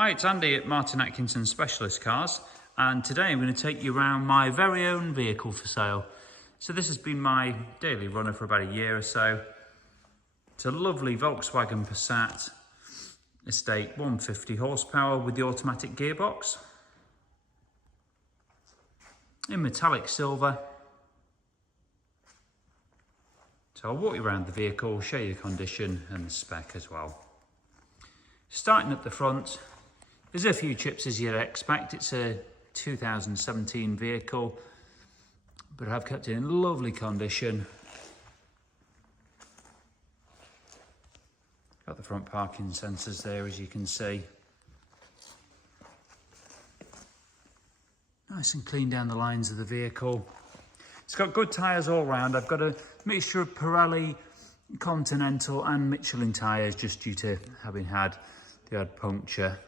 Hi, it's Andy at Martin Atkinson Specialist Cars, and today I'm going to take you around my very own vehicle for sale. So this has been my daily runner for about a year or so. It's a lovely Volkswagen Passat estate, 150 horsepower with the automatic gearbox. In metallic silver. So I'll walk you around the vehicle, show you the condition and the spec as well. Starting at the front, there's a few chips as you'd expect. It's a 2017 vehicle, but I've kept it in lovely condition. Got the front parking sensors there, as you can see. Nice and clean down the lines of the vehicle. It's got good tyres all round. I've got a mixture of Pirelli, Continental and Michelin tyres, just due to having had the odd puncture.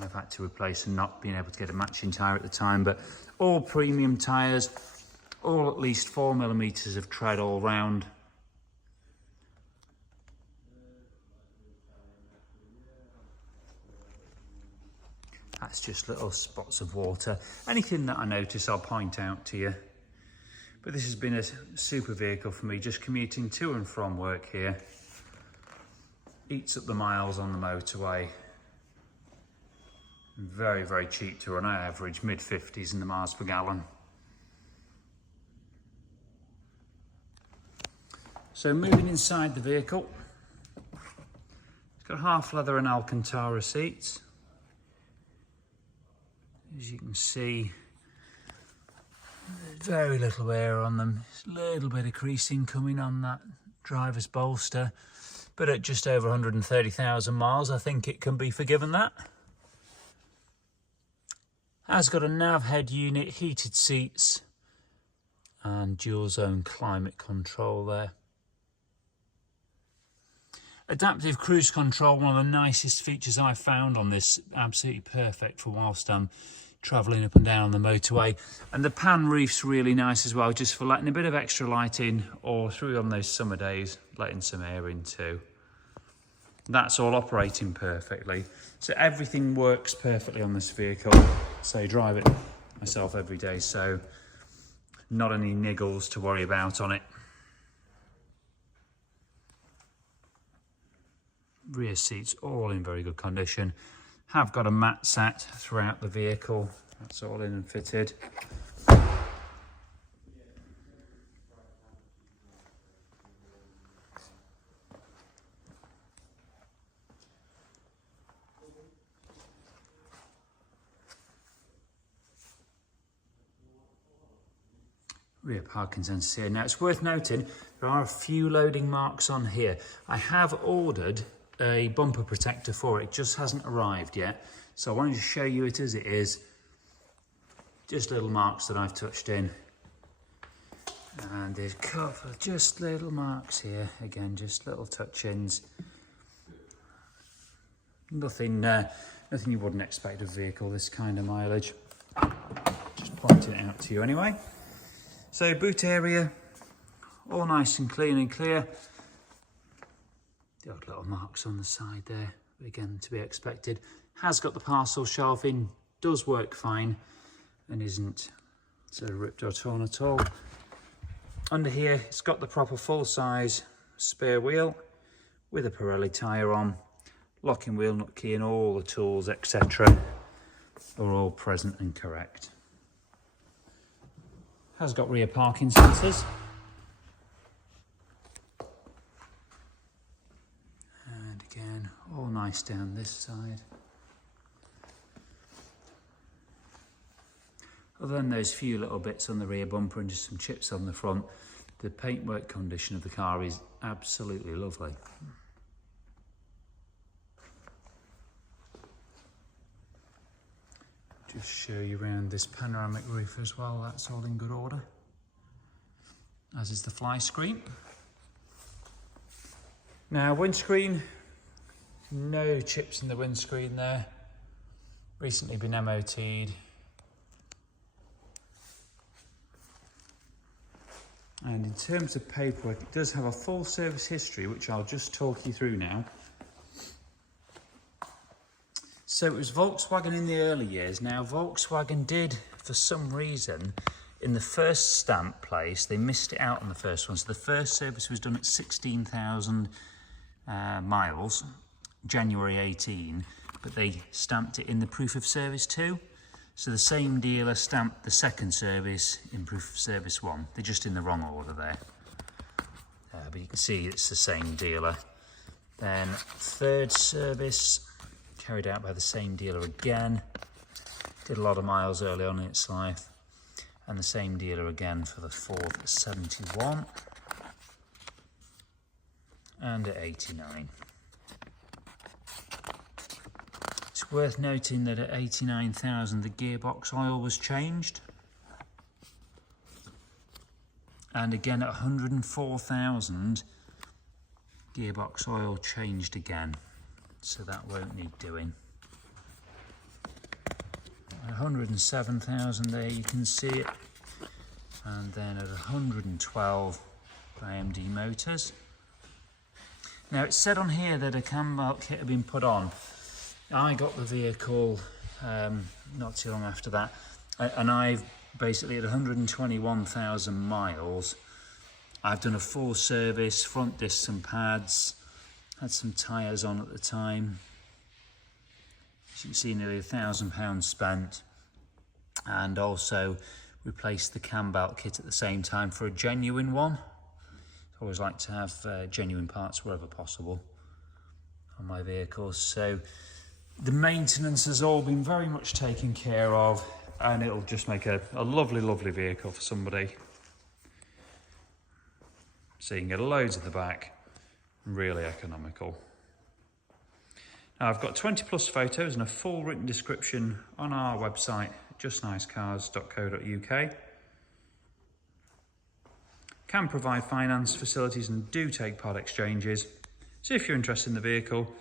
I've had to replace and not being able to get a matching tyre at the time, but all premium tyres, all at least 4mm of tread all round. That's just little spots of water. Anything that I notice, I'll point out to you. But this has been a super vehicle for me, just commuting to and from work here. Eats up the miles on the motorway. Very, very cheap to run. I average mid-50s in the miles per gallon. So moving inside the vehicle, it's got half leather and Alcantara seats. As you can see, there's very little wear on them. There's a little bit of creasing coming on that driver's bolster, but at just over 130,000 miles, I think it can be forgiven that. Has got a nav head unit, heated seats, and dual zone climate control there. Adaptive cruise control, one of the nicest features I've found on this. Absolutely perfect for whilst I'm travelling up and down the motorway. And the pan roof's really nice as well, just for letting a bit of extra light in, or through on those summer days, letting some air in too. That's all operating perfectly. So everything works perfectly on this vehicle. So I drive it myself every day, so not any niggles to worry about on it. Rear seats all in very good condition. Have got a mat set throughout the vehicle. That's all in and fitted. Rear parking sensors here. Now it's worth noting there are a few loading marks on here. I have ordered a bumper protector for it, just hasn't arrived yet. So I wanted to show you it as it is. Just little marks that I've touched in. And there's a couple of just little marks here. Again, just little touch-ins. Nothing you wouldn't expect of a vehicle this kind of mileage. Just pointing it out to you anyway. So boot area, all nice and clean and clear. The odd little marks on the side there, again to be expected. Has got the parcel shelving, does work fine, and isn't sort of ripped or torn at all. Under here, it's got the proper full-size spare wheel with a Pirelli tyre on. Locking wheel nut key and all the tools, etc. are all present and correct. Has got rear parking sensors. And again, all nice down this side. Other than those few little bits on the rear bumper and just some chips on the front, the paintwork condition of the car is absolutely lovely. Just show you around this panoramic roof as well, that's all in good order. As is the fly screen. Now windscreen, no chips in the windscreen there. Recently been MOT'd. And in terms of paperwork, it does have a full service history, which I'll just talk you through now. So it was Volkswagen in the early years. Now Volkswagen did, for some reason, in the first stamp place, they missed it out on the first one. So the first service was done at 16,000 miles, January 18, but they stamped it in the proof of service 2. So the same dealer stamped the second service in proof of service 1. They're just in the wrong order there. But you can see it's the same dealer. Then third service carried out by the same dealer again. Did a lot of miles early on in its life. And the same dealer again for the fourth at 71. And at 89. It's worth noting that at 89,000 the gearbox oil was changed. And again at 104,000 gearbox oil changed again, so that won't need doing. 107,000 there, you can see it, and then at 112 by AMD Motors. Now it said on here that a cambelt kit had been put on. I got the vehicle not too long after that, and I've basically at 121,000 miles, I've done a full service, front discs and pads, had some tyres on at the time. As you can see, nearly £1,000 spent, and also replaced the cambelt kit at the same time for a genuine one. I always like to have genuine parts wherever possible on my vehicles. So the maintenance has all been very much taken care of, and it'll just make a lovely, lovely vehicle for somebody. So you can get loads at the back, really economical. Now I've got 20 plus photos and a full written description on our website, justnicecars.co.uk. Can provide finance facilities and do take part exchanges. So if you're interested in the vehicle,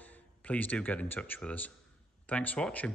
please do get in touch with us. Thanks for watching.